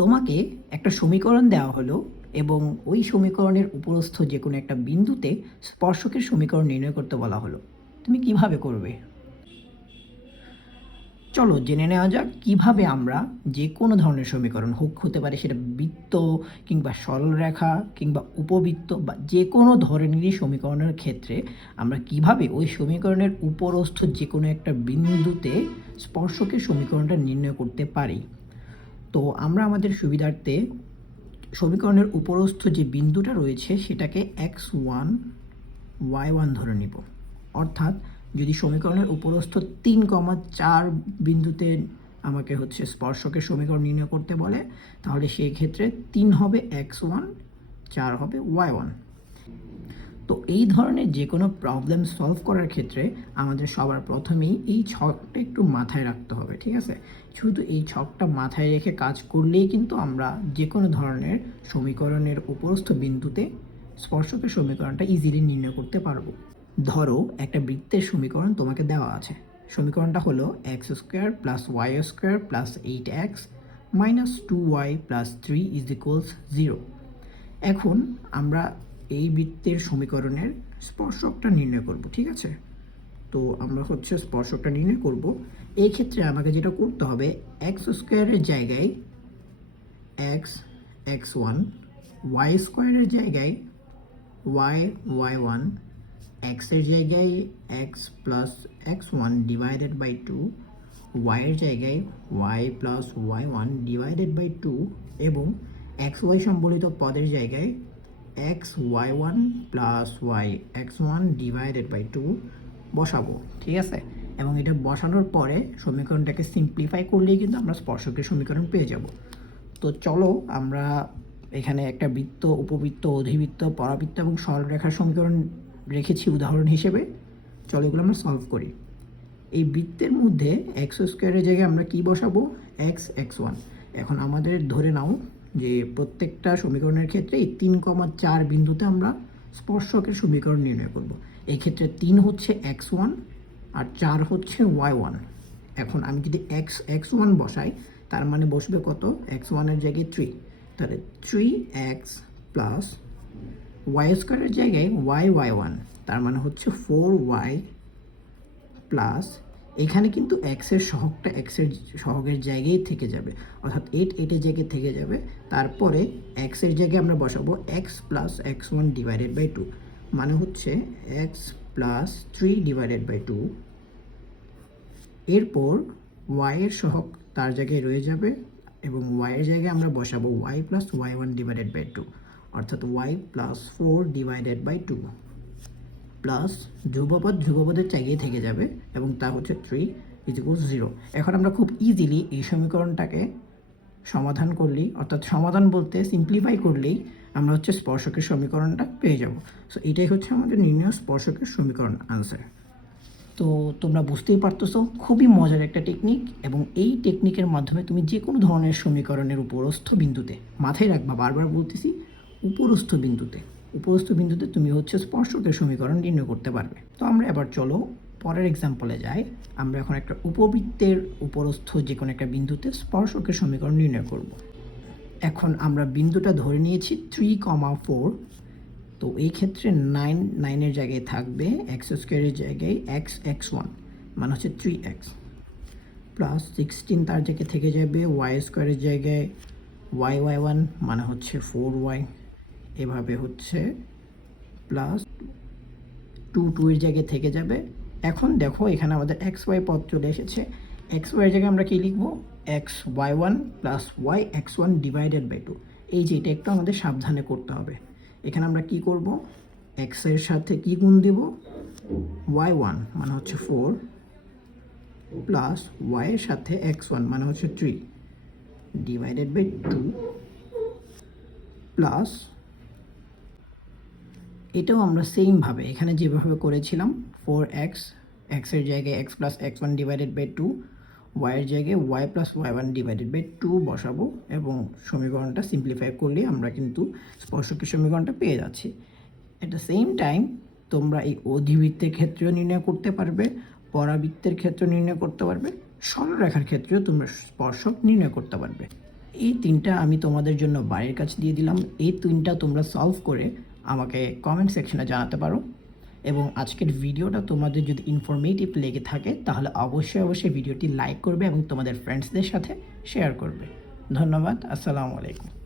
তোমাকে একটা সমীকরণ দেওয়া হলো এবং ওই সমীকরণের উপরস্থ যে কোনো একটা বিন্দুতে স্পর্শকের সমীকরণ নির্ণয় করতে বলা হলো। তুমি কীভাবে করবে? চলো জেনে নেওয়া যাক কীভাবে আমরা যে কোনো ধরনের সমীকরণ, হোক হতে পারে সেটা বৃত্ত কিংবা সরলরেখা কিংবা উপবৃত্ত বা যে কোনো ধরনেরই সমীকরণের ক্ষেত্রে আমরা কীভাবে ওই সমীকরণের উপরস্থ যে কোনো একটা বিন্দুতে স্পর্শকের সমীকরণটা নির্ণয় করতে পারি। তো আমরা আমাদের সুবিধার্থে সমীকরণের উপরস্থ যে বিন্দুটা রয়েছে, সেটাকে এক্স ওয়ান ওয়াই ওয়ান ধরে নিব। অর্থাৎ যদি সমীকরণের উপরস্থ তিন কমা চার বিন্দুতে আমাকে হচ্ছে স্পর্শকের সমীকরণ নির্ণয় করতে বলে, তাহলে সেই ক্ষেত্রে তিন হবে এক্স ওয়ান চার হবে ওয়াই ওয়ান তো এই ধরনের যে কোনো প্রবলেম সলভ করার ক্ষেত্রে আমাদের সবার প্রথমেই এই ছকটা একটু মাথায় রাখতে হবে, ঠিক আছে? শুধু এই ছকটা মাথায় রেখে কাজ করলেই কিন্তু আমরা যে কোনো ধরনের সমীকরণের উপরস্থ বিন্দুতে স্পর্শকের সমীকরণটা ইজিলি নির্ণয় করতে পারব। ধরো, একটা বৃত্তের সমীকরণ তোমাকে দেওয়া আছে। সমীকরণটা হলো x square plus y square plus eight x minus two y plus three is equals zero এখন আমরা এই বৃত্তের সমীকরণের স্পর্শকটা নির্ণয় করব, ঠিক আছে? তো আমরা হচ্ছে স্পর্শকটা নির্ণয় করব। এই ক্ষেত্রে আমাকে যেটা করতে হবে এক্স স্কোয়ারের জায়গায় এক্স এক্স ওয়ান ওয়াই স্কোয়ারের জায়গায় ওয়াই ওয়াই ওয়ান এক্সের জায়গায় x plus x one divided by two ওয়াইয়ের জায়গায় y plus y one divided by two এবং এক্স ওয়াই সম্বলিত পদের জায়গায় x y one plus y x one divided by two বসাবো, ঠিক আছে? এবং এটা বসানোর পরে সমীকরণটাকে সিম্পলিফাই করলেই কিন্তু আমরা স্পর্শকের সমীকরণ পেয়ে যাব। তো চলো আমরা এখানে একটা বৃত্ত, উপবৃত্ত, অধিবৃত্ত, পরাবৃত্ত এবং সরলরেখার সমীকরণ রেখেছি উদাহরণ হিসেবে। চলো এগুলো আমরা সলভ করি। এই বৃত্তের মধ্যে এক্স স্কোয়ারের জায়গায় আমরা কি বসাবো? এক্স এক্স ওয়ান এখন আমাদের ধরে নাও যে প্রত্যেকটা সমীকরণের ক্ষেত্রে এই তিন কমা চার বিন্দুতে আমরা স্পর্শকের সমীকরণ নির্ণয় করব। এই ক্ষেত্রে তিন হচ্ছে এক্স ওয়ান আর চার হচ্ছে ওয়াই ওয়ান। এখন আমি যদি এক্স এক্স ওয়ান বসাই, তার মানে বসবে কত? এক্স ওয়ানের জায়গায় থ্রি তাহলে থ্রি এক্স প্লাস ওয়াই স্কোয়ারের জায়গায় ওয়াই ওয়াই ওয়ান, তার মানে হচ্ছে ফোর ওয়াই প্লাস এখানে কিন্তু এক্সের সহগটা এক্সের সহগের জায়গায় থেকে যাবে। অর্থাৎ এইট এইটের জায়গায় থেকে যাবে। তারপরে এক্সের জায়গায় আমরা বসাবো x plus x one divided by two মানে হচ্ছে x plus three divided by two এরপর ওয়াইয়ের সহগ তার জায়গায় রয়ে যাবে এবং ওয়াইয়ের জায়গায় আমরা বসাবো y plus y one divided by two অর্থাৎ y plus four divided by two plus ধ্রুবপদ ধ্রুবপদের জায়গায় থেকে যাবে এবং তা হচ্ছে থ্রি ইজ ইকুয়ালস জিরো এখন আমরা খুব ইজিলি এই সমীকরণটাকে সমাধান করলেই, অর্থাৎ সমাধান বলতে সিম্পলিফাই করলেই আমরা হচ্ছে স্পর্শকের সমীকরণটা পেয়ে যাব। সো এটাই হচ্ছে আমাদের নির্ণয় স্পর্শকের সমীকরণ আনসার তো তোমরা বুঝতেই পারতেছো, খুবই মজার একটা টেকনিক এবং এই টেকনিকের মাধ্যমে তুমি যে কোনো ধরনের সমীকরণের উপরস্থ বিন্দুতে, মাথায় রাখবা, বারবার বলতেছি, উপরস্থ বিন্দুতে। উপরস্থ বিন্দুতে তুমি হচ্ছে স্পর্শকের সমীকরণ নির্ণয় করতে পারবে। তো আমরা এবার চলো পরের এক্সাম্পলে যাই। আমরা এখন একটা উপবৃত্তের উপরস্থ যে কোনো একটা বিন্দুতে স্পর্শকের সমীকরণ নির্ণয় করব। এখন আমরা বিন্দুটা ধরে নিয়েছি থ্রি কমা ফোর তো এই ক্ষেত্রে নাইন নাইনের জায়গায় থাকবে এক্স স্কোয়ারের জায়গায় এক্স এক্স ওয়ান মানে হচ্ছে থ্রি এক্স প্লাস সিক্সটিন তার জায়গায় থেকে যাবে ওয়াই স্কোয়ারের জায়গায় ওয়াই ওয়াই ওয়ান মানে হচ্ছে ফোর ওয়াই এভাবে হচ্ছে প্লাস টু টু এর জায়গায় থেকে যাবে। এখন দেখো, এখানে আমাদের এক্স ওয়াই পদ চলে এসেছে। এক্স ওয়াইয়ের জায়গায় আমরা কী লিখব? X y one plus y x one divided by two এই যে, এটা একটু আমাদের সাবধানে করতে হবে। এখানে আমরা কি করব? এক্সের সাথে কি গুণ দেব? ওয়াই ওয়ান মানে হচ্ছে ফোর প্লাস ওয়াইয়ের সাথে এক্স ওয়ান মানে হচ্ছে three divided by two plus এটাও আমরা সেমভাবে এখানে যেভাবে করেছিলাম ফোর এক্স এক্সের জায়গায় x plus x one divided by two ওয়াইয়ের জায়গায় y plus y one divided by two বসাবো এবং সমীকরণটা সিম্পলিফাই করলে আমরা কিন্তু স্পর্শকের সমীকরণটা পেয়ে যাচ্ছি। এট দ্য সেম টাইম তোমরা এই অধিবৃত্তের ক্ষেত্রেও নির্ণয় করতে পারবে, পরাবৃত্তের ক্ষেত্রেও নির্ণয় করতে পারবে, সরলরেখার ক্ষেত্রেও তোমরা স্পর্শক নির্ণয় করতে পারবে। এই তিনটা আমি তোমাদের জন্য বাড়ির কাছে দিয়ে দিলাম। এই তিনটা তোমরা সলভ করে আমাকে কমেন্ট সেকশনে জানাতে পারো। এবং আজকের ভিডিওটা তোমাদের যদি ইনফরমেটিভ লেগে থাকে, তাহলে অবশ্যই অবশ্যই ভিডিওটি লাইক করবে এবং তোমাদের ফ্রেন্ডসদের সাথে শেয়ার করবে। ধন্যবাদ, আসসালামু আলাইকুম।